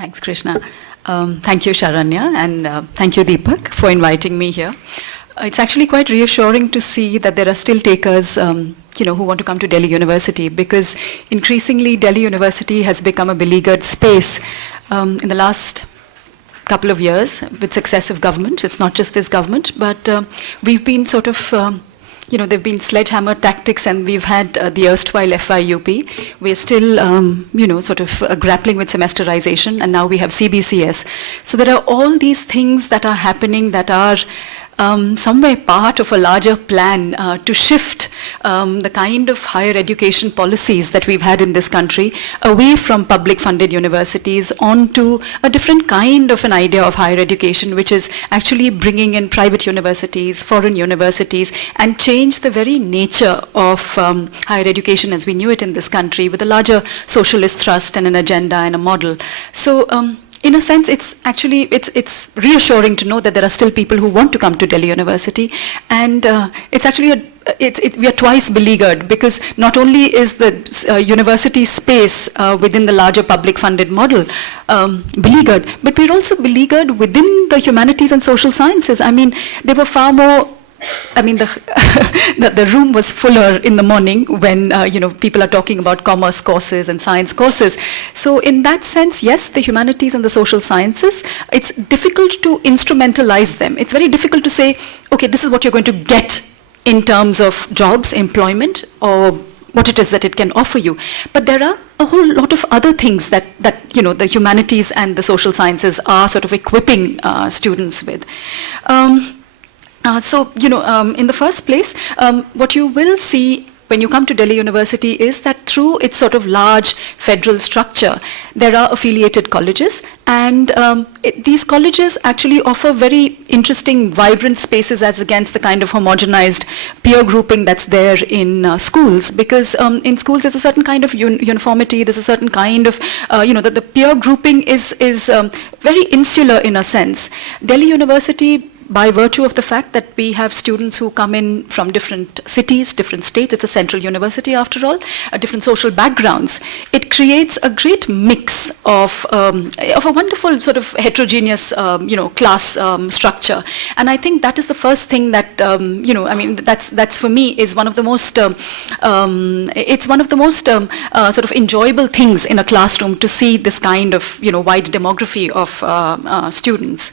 Thanks, Krishna. Thank you, Sharanya, and thank you, Deepak, for inviting me here. It's actually quite reassuring to see that there are still takers who want to come to Delhi University, because increasingly Delhi University has become a beleaguered space in the last couple of years with successive governments. It's not just this government, but we've been sort of there've been sledgehammer tactics, and we've had the erstwhile FIUP. We're still, grappling with semesterization, and now we have CBCS. So there are all these things that are happening that are somewhere part of a larger plan to shift the kind of higher education policies that we've had in this country away from public funded universities onto a different kind of an idea of higher education, which is actually bringing in private universities, foreign universities, and change the very nature of higher education as we knew it in this country, with a larger socialist thrust and an agenda and a model. So in a sense, it's reassuring to know that there are still people who want to come to Delhi University, and it's actually we are twice beleaguered, because not only is the university space within the larger public-funded model beleaguered, but we're also beleaguered within the humanities and social sciences. I mean, there were far more. I mean, the room was fuller in the morning when people are talking about commerce courses and science courses. So in that sense, yes, the humanities and the social sciences, it's difficult to instrumentalize them. It's very difficult to say, okay, this is what you're going to get in terms of jobs, employment, or what it is that it can offer you. But there are a whole lot of other things that the humanities and the social sciences are sort of equipping students with. In the first place, what you will see when you come to Delhi University is that through its sort of large federal structure, there are affiliated colleges, and these colleges actually offer very interesting, vibrant spaces as against the kind of homogenized peer grouping that's there in schools. Because in schools, there's a certain kind of uniformity, there's a certain kind of, the peer grouping is very insular in a sense. Delhi University, by virtue of the fact that we have students who come in from different cities, different states, it's a central university after all, different social backgrounds, it creates a great mix of a wonderful sort of heterogeneous, class structure. And I think that is the first thing that, that's for me is one of the most, it's one of the most sort of enjoyable things in a classroom, to see this kind of, wide demography of students.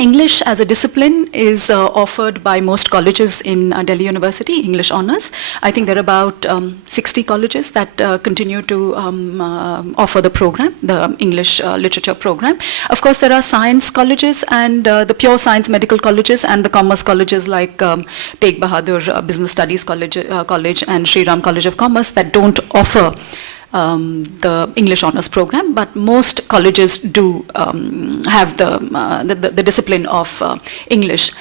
English as a discipline is offered by most colleges in Delhi University, English honours. I think there are about 60 colleges that continue to offer the program, the English literature program. Of course, there are science colleges and the pure science medical colleges, and the commerce colleges like Tegh Bahadur Business Studies College and Sri Ram College of Commerce that don't offer the English honours program, but most colleges do have the discipline of English.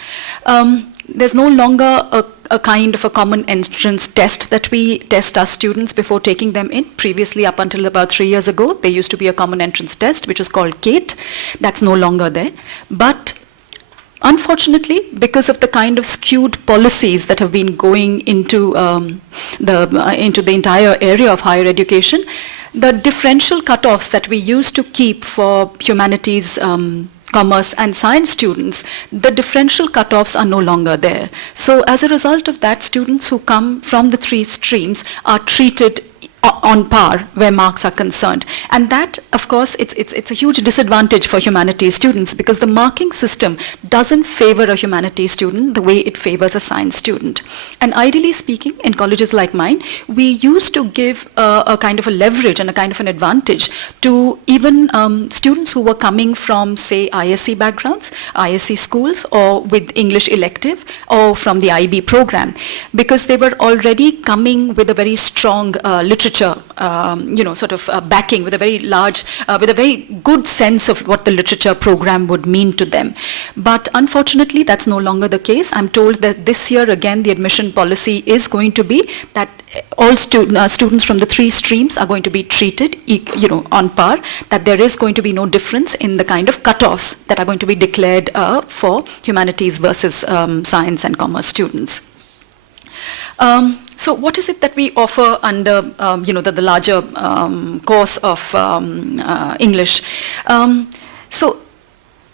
There's no longer a kind of a common entrance test that we test our students before taking them in. Previously, up until about 3 years ago, there used to be a common entrance test, which was called CATE. That's no longer there. But unfortunately, because of the kind of skewed policies that have been going into the entire area of higher education, the differential cutoffs that we used to keep for humanities, commerce and science students, the differential cutoffs are no longer there. So as a result of that, students who come from the three streams are treated on par where marks are concerned. And that, of course, it's a huge disadvantage for humanities students, because the marking system doesn't favor a humanities student the way it favors a science student. And ideally speaking, in colleges like mine, we used to give a kind of a leverage and a kind of an advantage to even students who were coming from, say, ISC backgrounds, ISC schools, or with English elective, or from the IB program, because they were already coming with a very strong literature backing, with a very large, with a very good sense of what the literature program would mean to them. But unfortunately, that's no longer the case. I'm told that this year, again, the admission policy is going to be that all students from the three streams are going to be treated, on par, that there is going to be no difference in the kind of cutoffs that are going to be declared for humanities versus science and commerce students. So what is it that we offer under, the larger course of English? So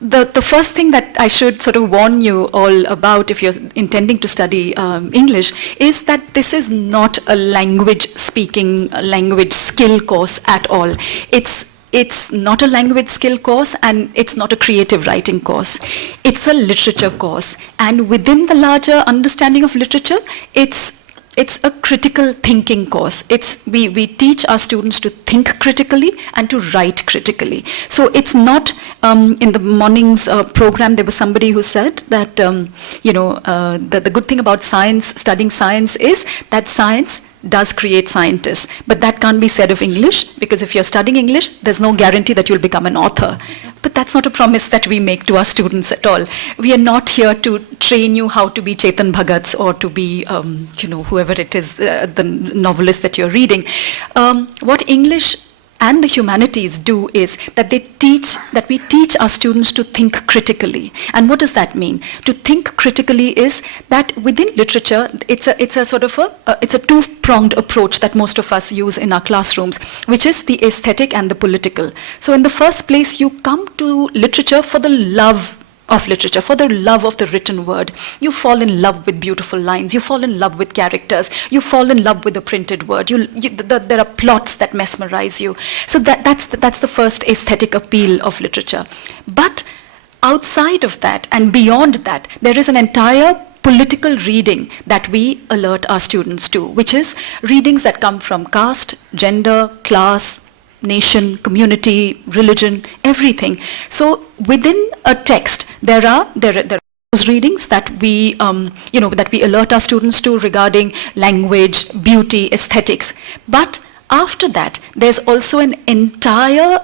the first thing that I should sort of warn you all about if you're intending to study English is that this is not a language skill course at all. It's not a language skill course, and it's not a creative writing course. It's a literature course. And within the larger understanding of literature, it's a critical thinking course. We teach our students to think critically and to write critically. So it's not, in the morning's program, there was somebody who said that, the good thing about studying science is that science does create scientists. But that can't be said of English, because if you're studying English, there's no guarantee that you'll become an author. But that's not a promise that we make to our students at all. We are not here to train you how to be Chetan Bhagats or to be, whoever it is, the novelist that you're reading. What English and the humanities do is that we teach our students to think critically. And what does that mean? To think critically is that within literature, it's a sort of it's a two-pronged approach that most of us use in our classrooms, which is the aesthetic and the political. So in the first place, you come to literature for the love of literature, for the love of the written word. You fall in love with beautiful lines, you fall in love with characters, you fall in love with the printed word, there are plots that mesmerize you. So that's the first aesthetic appeal of literature. But outside of that and beyond that, there is an entire political reading that we alert our students to, which is readings that come from caste, gender, class, nation, community, religion, everything. So within a text, there are those readings that we alert our students to regarding language, beauty, aesthetics. But after that, there's also an entire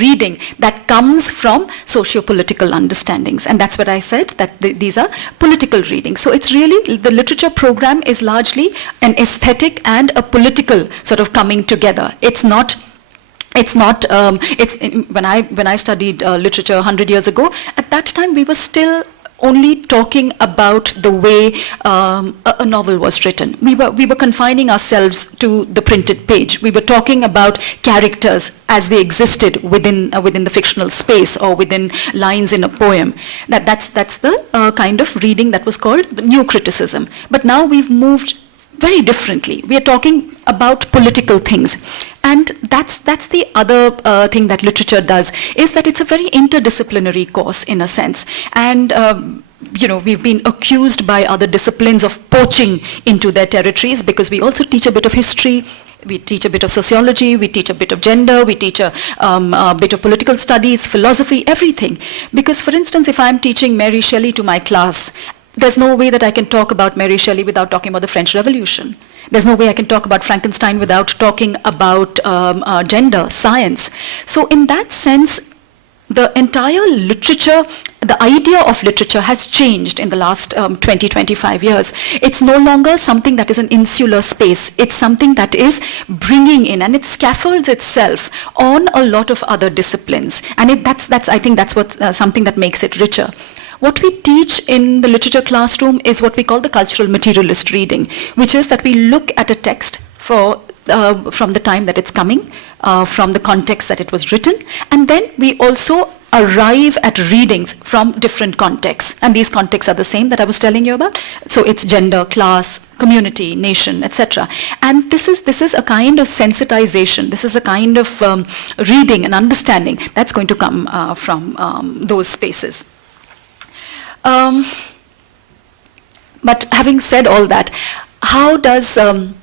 reading that comes from socio-political understandings. And that's what I said, that these are political readings. So it's really, the literature program is largely an aesthetic and a political sort of coming together. When I studied literature 100 years ago, at that time we were still only talking about the way a novel was written. We were confining ourselves to the printed page. We were talking about characters as they existed within the fictional space or within lines in a poem. That's the kind of reading that was called the new criticism. But now we've moved very differently. We are talking about political things. And that's the other thing that literature does, is that it's a very interdisciplinary course in a sense. And we've been accused by other disciplines of poaching into their territories, because we also teach a bit of history, we teach a bit of sociology, we teach a bit of gender, we teach a bit of political studies, philosophy, everything. Because, for instance, if I'm teaching Mary Shelley to my class, there's no way that I can talk about Mary Shelley without talking about the French Revolution. There's no way I can talk about Frankenstein without talking about gender, science. So in that sense, the entire literature, the idea of literature has changed in the last 20, 25 years. It's no longer something that is an insular space. It's something that is bringing in, and it scaffolds itself on a lot of other disciplines. And I think that's what something that makes it richer. What we teach in the literature classroom is what we call the cultural materialist reading, which is that we look at a text from the time that it's coming, from the context that it was written, and then we also arrive at readings from different contexts. And these contexts are the same that I was telling you about. So it's gender, class, community, nation, etc. And this is a kind of sensitization. This is a kind of reading and understanding that's going to come from those spaces. But having said all that, how does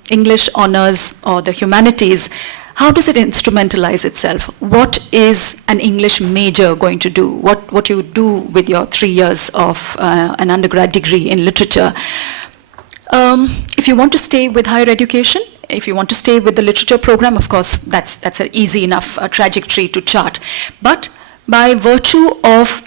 English honors or the humanities, how does it instrumentalize itself? What is an English major going to do? What you do with your 3 years of an undergrad degree in literature? If you want to stay with higher education, if you want to stay with the literature program, of course, that's an easy enough trajectory to chart. But by virtue of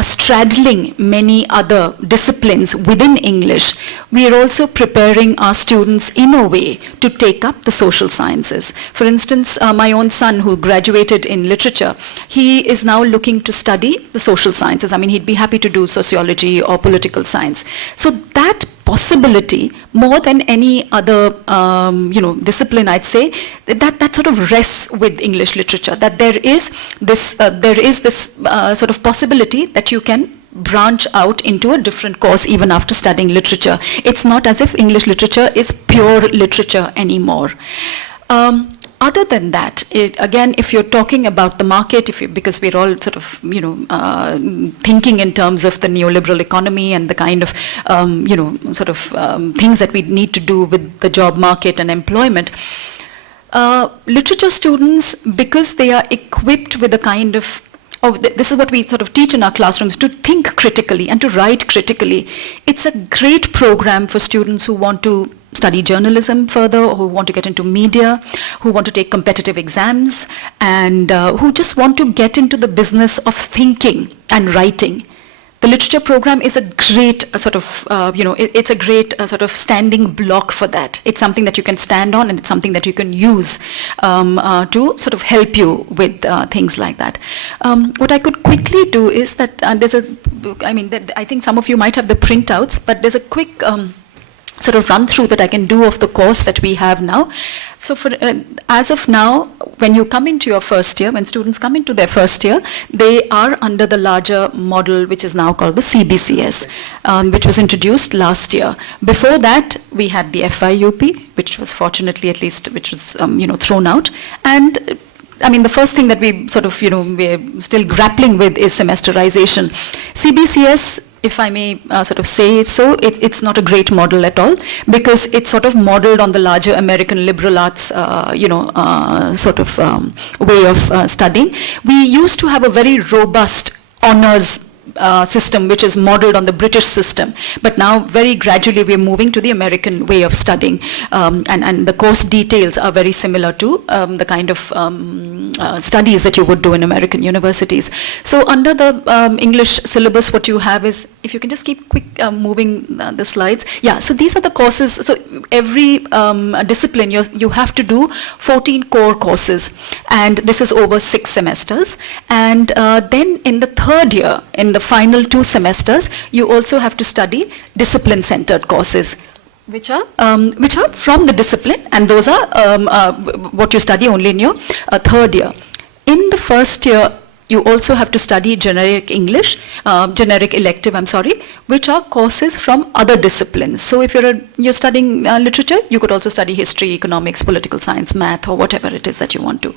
straddling many other disciplines within English, we are also preparing our students in a way to take up the social sciences. For instance, my own son, who graduated in literature, he is now looking to study the social sciences. I mean, he'd be happy to do sociology or political science. So that possibility more than any other, discipline, I'd say, that sort of rests with English literature, that there is this sort of possibility that you can branch out into a different course even after studying literature. It's not as if English literature is pure literature anymore. Other than that, again, if you're talking about the market, because we're all sort of, thinking in terms of the neoliberal economy and the kind of, things that we need to do with the job market and employment, literature students, because they are equipped with a kind of, this is what we sort of teach in our classrooms, to think critically and to write critically. It's a great program for students who want to study journalism further, or who want to get into media, who want to take competitive exams, and who just want to get into the business of thinking and writing. The literature program is a great sort of, it's a great sort of standing block for that. It's something that you can stand on, and it's something that you can use to sort of help you with things like that. What I could quickly do is that I think some of you might have the printouts, but there's a quick sort of run through that I can do of the course that we have now. So for as of now, when you come into your first year, when students come into their first year, they are under the larger model, which is now called the CBCS, which was introduced last year. Before that, we had the FIUP, which was fortunately at least, which was thrown out. And I mean, the first thing that we sort of, we're still grappling with is semesterization. CBCS, if I may sort of say so, it's not a great model at all, because it's sort of modeled on the larger American liberal arts, sort of way of studying. We used to have a very robust honors system, which is modeled on the British system, but now very gradually we're moving to the American way of studying, and the course details are very similar to the kind of studies that you would do in American universities. So under the English syllabus, what you have is, if you can just keep quick moving the slides. Yeah, so these are the courses. So every discipline, you have to do 14 core courses, and this is over 6 semesters. And then in the third year, in the final 2 semesters, you also have to study discipline-centered courses, which are from the discipline, and those are what you study only in your third year. In the first year, you also have to study generic English, generic elective, which are courses from other disciplines. So if you're studying literature, you could also study history, economics, political science, math, or whatever it is that you want to.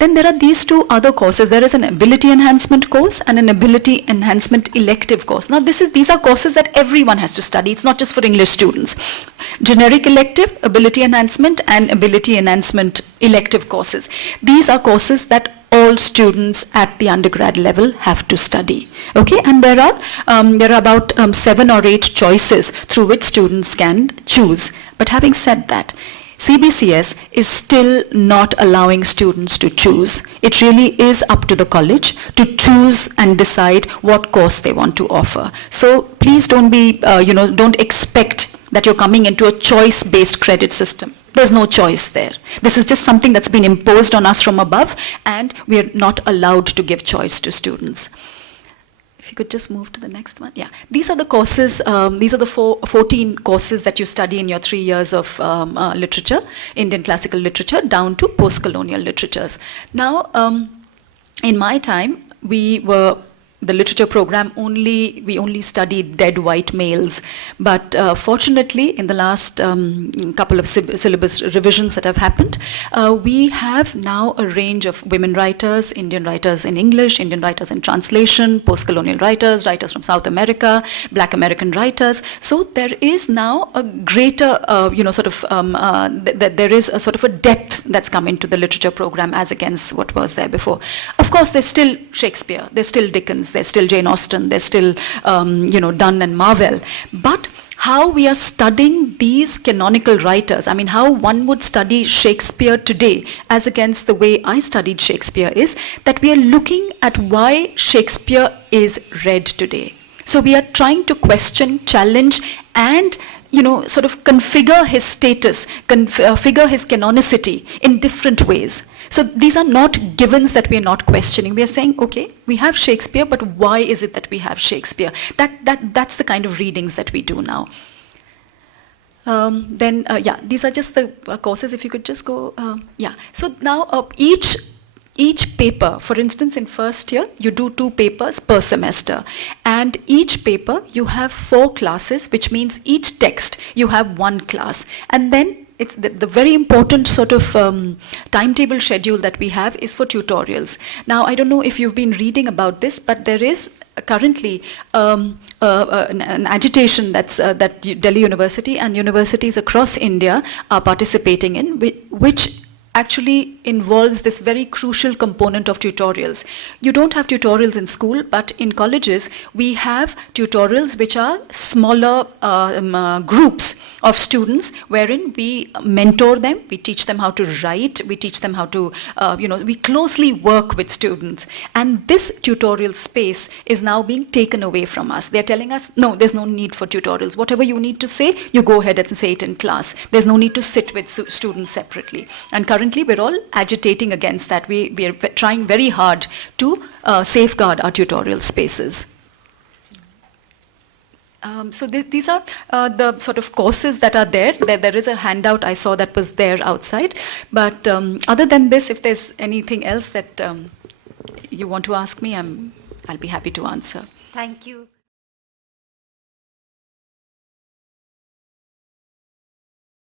Then there are these 2 other courses. There is an ability enhancement course and an ability enhancement elective course. Now these are courses that everyone has to study. It's not just for English students. Generic elective, ability enhancement, and ability enhancement elective courses. These are courses that all students at the undergrad level have to study. Okay, and there are about 7 or 8 choices through which students can choose. But having said that, CBCS is still not allowing students to choose. It really is up to the college to choose and decide what course they want to offer. So please don't be, don't expect that you're coming into a choice-based credit system. There's no choice there. This is just something that's been imposed on us from above, and we're not allowed to give choice to students. If you could just move to the next one. Yeah, these are the courses, these are the 14 courses that you study in your 3 years of literature, Indian classical literature, down to post-colonial literatures. Now, in my time, the literature program we only studied dead white males, but fortunately in the last couple of syllabus revisions that have happened, we have now a range of women writers, Indian writers in English, Indian writers in translation, post-colonial writers, writers from South America, Black American writers. So there is now a greater, there is a sort of a depth that's come into the literature program as against what was there before. Of course, there's still Shakespeare, there's still Dickens, there's still Jane Austen, there's still, Donne and Marvell. But how we are studying these canonical writers, I mean, how one would study Shakespeare today as against the way I studied Shakespeare, is that we are looking at why Shakespeare is read today. So we are trying to question, challenge, and sort of configure his status, configure his canonicity in different ways. So these are not givens that we are not questioning. We are saying, okay, we have Shakespeare, but why is it that we have Shakespeare? That's the kind of readings that we do now. These are just the courses. If you could just go, So now each paper, for instance, in first year, you do 2 papers per semester. And each paper, you have 4 classes, which means each text, you have 1 class. And then it's the very important sort of timetable schedule that we have is for tutorials. Now, I don't know if you've been reading about this, but there is currently an agitation that Delhi University and universities across India are participating in, which actually involves this very crucial component of tutorials. You don't have tutorials in school, but in colleges, we have tutorials which are smaller groups of students wherein we mentor them, we teach them how to write, we teach them how to, we closely work with students. And this tutorial space is now being taken away from us. They're telling us, no, there's no need for tutorials. Whatever you need to say, you go ahead and say it in class. There's no need to sit with students separately. And currently, we're all agitating against that. We are trying very hard to safeguard our tutorial spaces. So these are the sort of courses that are there. There is a handout I saw that was there outside. But other than this, if there's anything else that you want to ask me, I'll be happy to answer. Thank you.